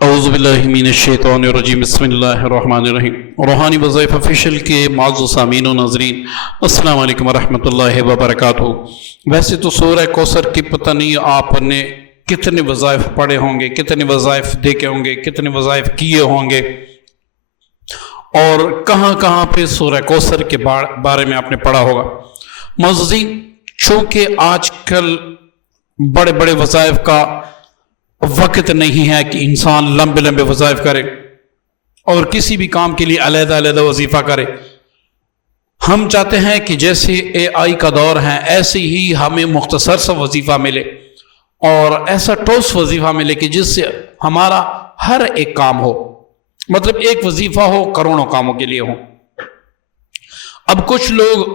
اعوذ باللہ من الشیطان الرجیم بسم اللہ الرحمن الرحیم۔ روحانی وظائف آفیشیل کے معزز سامعین و ناظرین، السلام علیکم ورحمۃ اللہ وبرکاتہ۔ ویسے تو سورہ کوثر کی پتہ نہیں آپ نے کتنے وظائف پڑھے ہوں گے، کتنے وظائف دیکھے ہوں گے، کتنے وظائف کیے ہوں گے، اور کہاں کہاں پہ سورہ کوثر کے بارے میں آپ نے پڑھا ہوگا۔ معززین، چونکہ آج کل بڑے بڑے وظائف کا وقت نہیں ہے کہ انسان لمبے لمبے وظائف کرے اور کسی بھی کام کے لیے علیحدہ علیحدہ وظیفہ کرے۔ ہم چاہتے ہیں کہ جیسے اے آئی کا دور ہے ایسے ہی ہمیں مختصر سا وظیفہ ملے اور ایسا ٹوس وظیفہ ملے کہ جس سے ہمارا ہر ایک کام ہو، مطلب ایک وظیفہ ہو کروڑوں کاموں کے لیے ہو۔ اب کچھ لوگ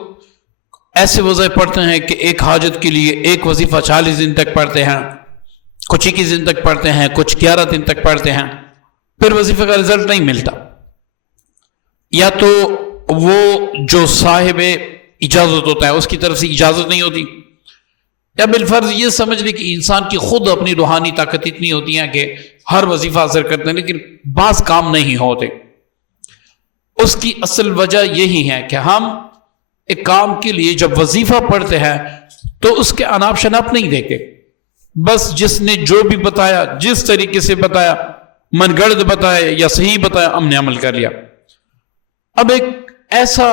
ایسے وظائف پڑھتے ہیں کہ ایک حاجت کے لیے ایک وظیفہ 40 دن تک پڑھتے ہیں، کچھ 21 دن تک پڑھتے ہیں، کچھ 11 دن تک پڑھتے ہیں، پھر وظیفے کا رزلٹ نہیں ملتا۔ یا تو وہ جو صاحب اجازت ہوتا ہے اس کی طرف سے اجازت نہیں ہوتی، یا بالفرض یہ سمجھ لیں کہ انسان کی خود اپنی روحانی طاقت اتنی ہوتی ہے کہ ہر وظیفہ حاصل کرتے ہیں لیکن بعض کام نہیں ہوتے۔ اس کی اصل وجہ یہی ہے کہ ہم ایک کام کے لیے جب وظیفہ پڑھتے ہیں تو اس کے اناپ شناپ نہیں دیکھتے، بس جس نے جو بھی بتایا، جس طریقے سے بتایا، من گڑھ بتایا یا صحیح بتایا، ہم نے عمل کر لیا۔ اب ایک ایسا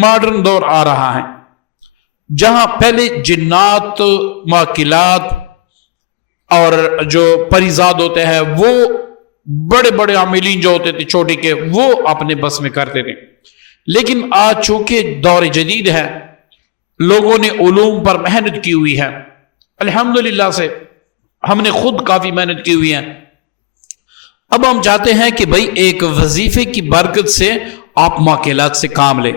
ماڈرن دور آ رہا ہے جہاں پہلے جنات، معقلات اور جو پریزاد ہوتے ہیں وہ بڑے بڑے عاملین جو ہوتے تھے چھوٹی کے وہ اپنے بس میں کرتے تھے، لیکن آج چونکہ دور جدید ہے، لوگوں نے علوم پر محنت کی ہوئی ہے، الحمدللہ سے ہم نے خود کافی محنت کی ہوئی ہے۔ اب ہم چاہتے ہیں کہ بھئی ایک وظیفے کی برکت سے آپ معقلات سے کام لیں۔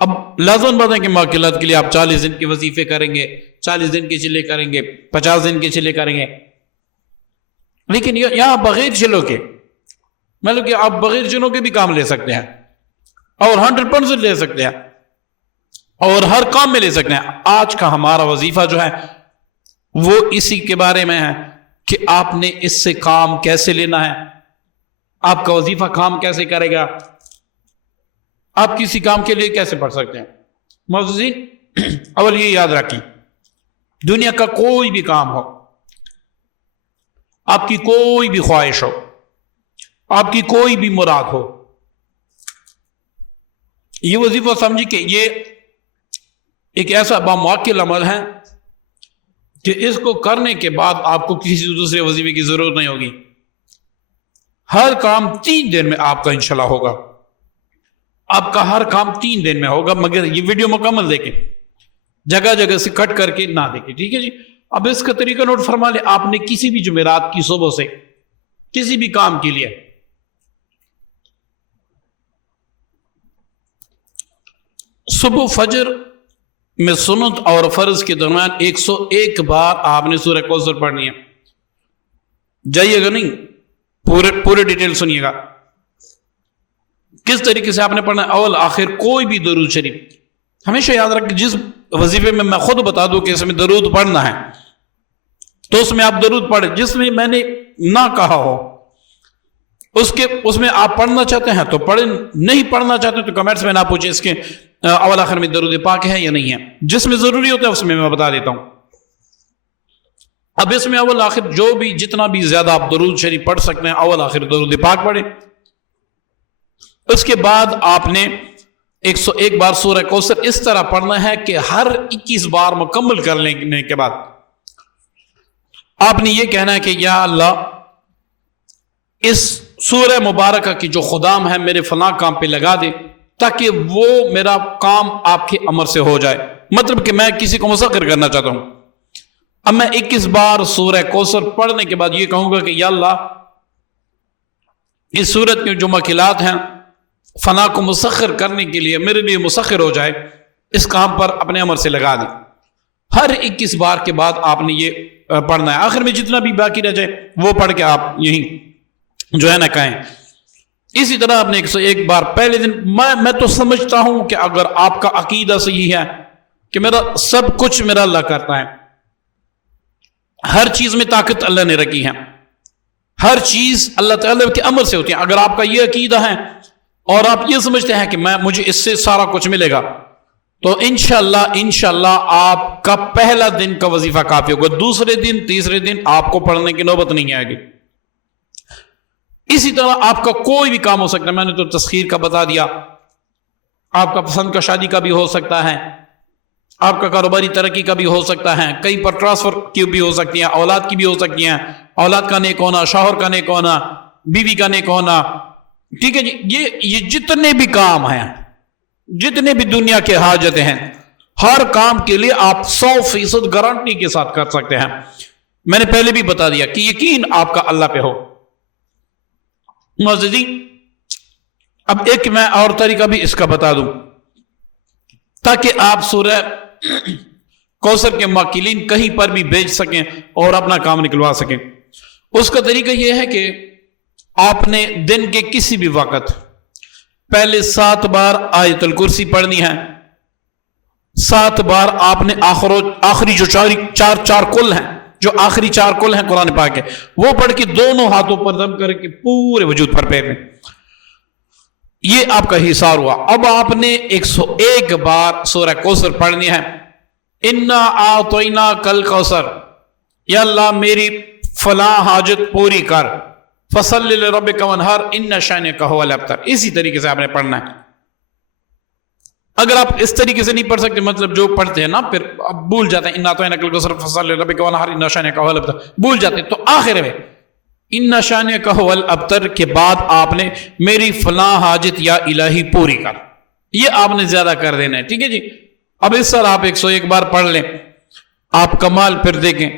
اب لازم بات ہے کہ معقلات کے لیے آپ 40 دن کے وظیفے کریں گے، 40 دن کے چلے کریں گے، 50 دن کے چلے کریں گے، لیکن یہاں بغیر چلو کے مطلب کہ آپ بغیر چلو کے بھی کام لے سکتے ہیں اور 100% لے سکتے ہیں اور ہر کام میں لے سکتے ہیں۔ آج کا ہمارا وظیفہ جو ہے وہ اسی کے بارے میں ہے کہ آپ نے اس سے کام کیسے لینا ہے، آپ کا وظیفہ کام کیسے کرے گا، آپ کسی کام کے لیے کیسے پڑھ سکتے ہیں۔ معززین، اول یہ یاد رکھیں، دنیا کا کوئی بھی کام ہو، آپ کی کوئی بھی خواہش ہو، آپ کی کوئی بھی مراد ہو، یہ وظیفہ سمجھیں کہ یہ ایک ایسا بامعقل عمل ہے کہ اس کو کرنے کے بعد آپ کو کسی دوسرے وظیفے کی ضرورت نہیں ہوگی۔ ہر کام 3 دن میں آپ کا انشاءاللہ ہوگا، آپ کا ہر کام 3 دن میں ہوگا، مگر یہ ویڈیو مکمل دیکھیں، جگہ جگہ سے کٹ کر کے نہ دیکھیں، ٹھیک ہے جی۔ اب اس کا طریقہ نوٹ فرما لیں، آپ نے کسی بھی جمعرات کی صبح سے کسی بھی کام کے لیے صبح فجر میں سنت اور فرض کے درمیان 101 بار آپ نے سورہ کوثر پڑھنی ہے۔ جائیے گا نہیں، پورے ڈیٹیل سنیے گا کس طریقے سے آپ نے پڑھنا ہے، اول آخر کوئی بھی درود شریف۔ ہمیشہ یاد رکھ، جس وظیفے میں میں خود بتا دوں کہ اس میں درود پڑھنا ہے تو اس میں آپ درود پڑھیں، جس میں میں نے نہ کہا ہو اس میں آپ پڑھنا چاہتے ہیں تو پڑھیں، نہیں پڑھنا چاہتے تو کمنٹس میں نہ پوچھیں اس کے اول آخر میں درود پاک ہے یا نہیں ہے۔ جس میں ضروری ہوتا ہے اس میں بتا دیتا ہوں۔ اب اس میں اول آخر جو بھی جتنا بھی زیادہ آپ درود شریف پڑھ سکتے ہیں اول آخر درود پاک پڑھیں۔ اس کے بعد آپ نے 101 بار سورہ کوثر اس طرح پڑھنا ہے کہ ہر 21 بار مکمل کر لینے کے بعد آپ نے یہ کہنا ہے کہ یا اللہ، اس سورہ مبارکہ کی جو خدام ہے میرے فلاں کام پہ لگا دے تاکہ وہ میرا کام آپ کے امر سے ہو جائے، مطلب کہ میں کسی کو مسخر کرنا چاہتا ہوں۔ اب میں 21 بار سورہ کوثر پڑھنے کے بعد یہ کہوں گا کہ یا اللہ، اس سورت میں جو مکلات ہیں فنا کو مسخر کرنے کے لیے میرے لیے مسخر ہو جائے، اس کام پر اپنے امر سے لگا دیں۔ ہر 21 بار کے بعد آپ نے یہ پڑھنا ہے، آخر میں جتنا بھی باقی رہ جائے وہ پڑھ کے آپ یہیں جو ہے نا کہیں۔ اسی طرح آپ نے 101 بار پہلے دن، میں تو سمجھتا ہوں کہ اگر آپ کا عقیدہ صحیح ہے کہ میرا سب کچھ میرا اللہ کرتا ہے، ہر چیز میں طاقت اللہ نے رکھی ہے، ہر چیز اللہ تعالیٰ کے امر سے ہوتی ہے. اگر آپ کا یہ عقیدہ ہے اور آپ یہ سمجھتے ہیں کہ مجھے اس سے سارا کچھ ملے گا، تو انشاءاللہ آپ کا پہلا دن کا وظیفہ کافی ہوگا. دوسرے دن تیسرے دن آپ کو پڑھنے کی نوبت نہیں آئے گی. اسی طرح آپ کا کوئی بھی کام ہو سکتا ہے. میں نے تو تسخیر کا بتا دیا، آپ کا پسند کا شادی کا بھی ہو سکتا ہے، آپ کا کاروباری ترقی کا بھی ہو سکتا ہے، کہیں پر ٹرانسفر کی بھی ہو سکتی ہیں، اولاد کی بھی ہو سکتی ہیں، اولاد کا نیک ہونا، شوہر کا نیک ہونا، بیوی کا نیک ہونا. ٹھیک ہے جی. یہ جتنے بھی کام ہیں، جتنے بھی دنیا کے حاجتیں ہیں، ہر کام کے لیے آپ 100% گارنٹی کے ساتھ کر سکتے ہیں. میں نے پہلے بھی بتا دیا کہ یقین آپ کا اللہ پہ ہو. معززین، اب ایک میں اور طریقہ بھی اس کا بتا دوں تاکہ آپ سورہ کوثر کے ماکلین کہیں پر بھی بیچ سکیں اور اپنا کام نکلوا سکیں. اس کا طریقہ یہ ہے کہ آپ نے دن کے کسی بھی وقت پہلے 7 بار آیت الکرسی پڑھنی ہے. 7 بار آپ نے آخری جو چار کل ہیں، جو آخری 4 کل ہیں قرآن پاک کے، وہ پڑھ کے دونوں ہاتھوں پر دم کر کے پورے وجود پر پھیرنے. یہ آپ کا حصار ہوا. اب آپ نے 101 بار سورہ کوثر پڑھنی ہے. انا اعطیناک الکوثر، یا اللہ میری فلاں حاجت پوری کر، فصلی لربک وانحر ان شانک هو الابتر. اسی طریقے سے آپ نے پڑھنا ہے. اگر آپ اس طریقے سے نہیں پڑھ سکتے، مطلب جو پڑھتے ہیں نا پھر اب بھول جاتے ہیں، انا اعطیناک الکوثر فصلی لربک وانحر ان شانک هو الابتر، بھول جاتے ہیں. تو آخر میں ان شانک هو الابتر کے بعد آپ نے میری فلاں حاجت یا الہی پوری کر، یہ آپ نے زیادہ کر دینا ہے. ٹھیک ہے جی. اب اس طرح آپ 101 بار پڑھ لیں. آپ کمال پھر دیکھیں،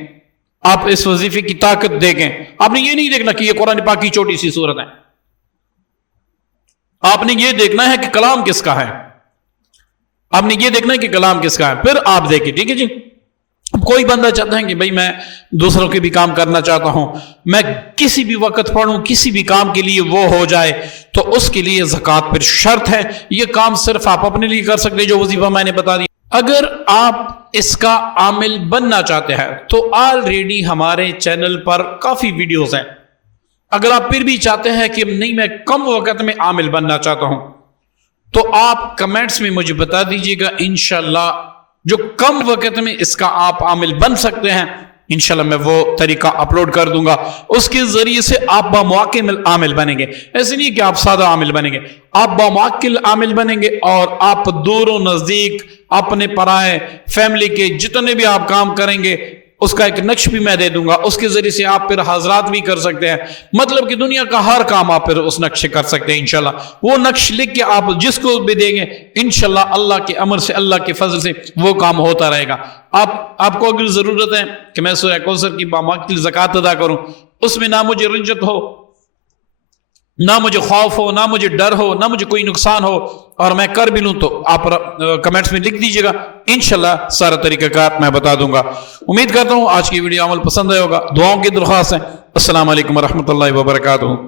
آپ اس وظیفے کی طاقت دیکھیں. آپ نے یہ نہیں دیکھنا کہ یہ قرآن پاک کی چھوٹی سی صورت ہے، آپ نے یہ دیکھنا ہے کہ کلام کس کا ہے. آپ نے یہ دیکھنا ہے کہ کلام کس کا ہے، پھر آپ دیکھیں. ٹھیک ہے جی. اب کوئی بندہ چاہتا ہے کہ بھائی میں دوسروں کے بھی کام کرنا چاہتا ہوں، میں کسی بھی وقت پڑھوں، کسی بھی کام کے لیے وہ ہو جائے، تو اس کے لیے زکوٰۃ پھر شرط ہے. یہ کام صرف آپ اپنے لیے کر سکتے، جو وظیفہ میں نے بتا دیا. اگر آپ اس کا عامل بننا چاہتے ہیں تو آلریڈی ہمارے چینل پر کافی ویڈیوز ہیں. اگر آپ پھر بھی چاہتے ہیں کہ نہیں میں کم وقت میں عامل بننا چاہتا ہوں، تو آپ کمنٹس میں مجھے بتا دیجئے گا. انشاءاللہ جو کم وقت میں اس کا آپ عامل بن سکتے ہیں، انشاءاللہ میں وہ طریقہ اپلوڈ کر دوں گا. اس کے ذریعے سے آپ بمواقع عامل بنیں گے. ایسے نہیں کہ آپ سادہ عامل بنیں گے، آپ بمواقع عامل بنیں گے. اور آپ دور و نزدیک، اپنے پرائے، فیملی کے جتنے بھی آپ کام کریں گے، اس کا ایک نقش بھی میں دے دوں گا. اس کے ذریعے سے آپ پھر حضرات بھی کر سکتے ہیں. مطلب کہ دنیا کا ہر کام آپ پھر اس نقش سے کر سکتے ہیں. انشاءاللہ وہ نقش لکھ کے آپ جس کو بھی دیں گے، انشاءاللہ اللہ کے امر سے، اللہ کے فضل سے وہ کام ہوتا رہے گا. آپ کو اگر ضرورت ہے کہ میں سورہ کوثر کی باموقع زکوٰۃ ادا کروں، اس میں نہ مجھے رنجت ہو، نہ مجھے خوف ہو، نہ مجھے ڈر ہو، نہ مجھے کوئی نقصان ہو، اور میں کر بھی لوں، تو آپ کمنٹس میں لکھ دیجئے گا. انشاءاللہ سارا طریقہ کار میں بتا دوں گا. امید کرتا ہوں آج کی ویڈیو عمل پسند آئے ہوگا. دعاؤں کی درخواست ہے. السلام علیکم ورحمۃ اللہ وبرکاتہ.